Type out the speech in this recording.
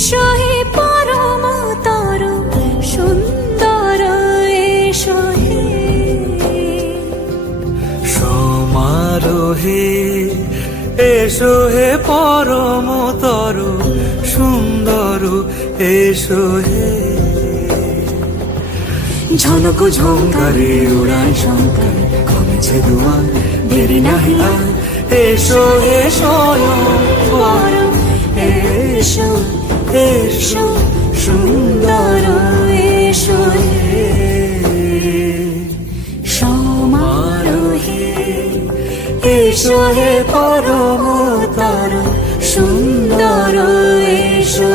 এসো হে পরমতর সুন্দর এসো হে সমারোহে এসো হে পরমতর সুন্দর এসো হে ঝনক ঝঙ্কারে উড়ায় শঙ্কর কমেছে দুয়ার দেরি নাহি আর এসো হে স্বয়ং পর এসো এসো সুন্দর এসো হে সমারোহে এসো হে পরমতর সুন্দর এসো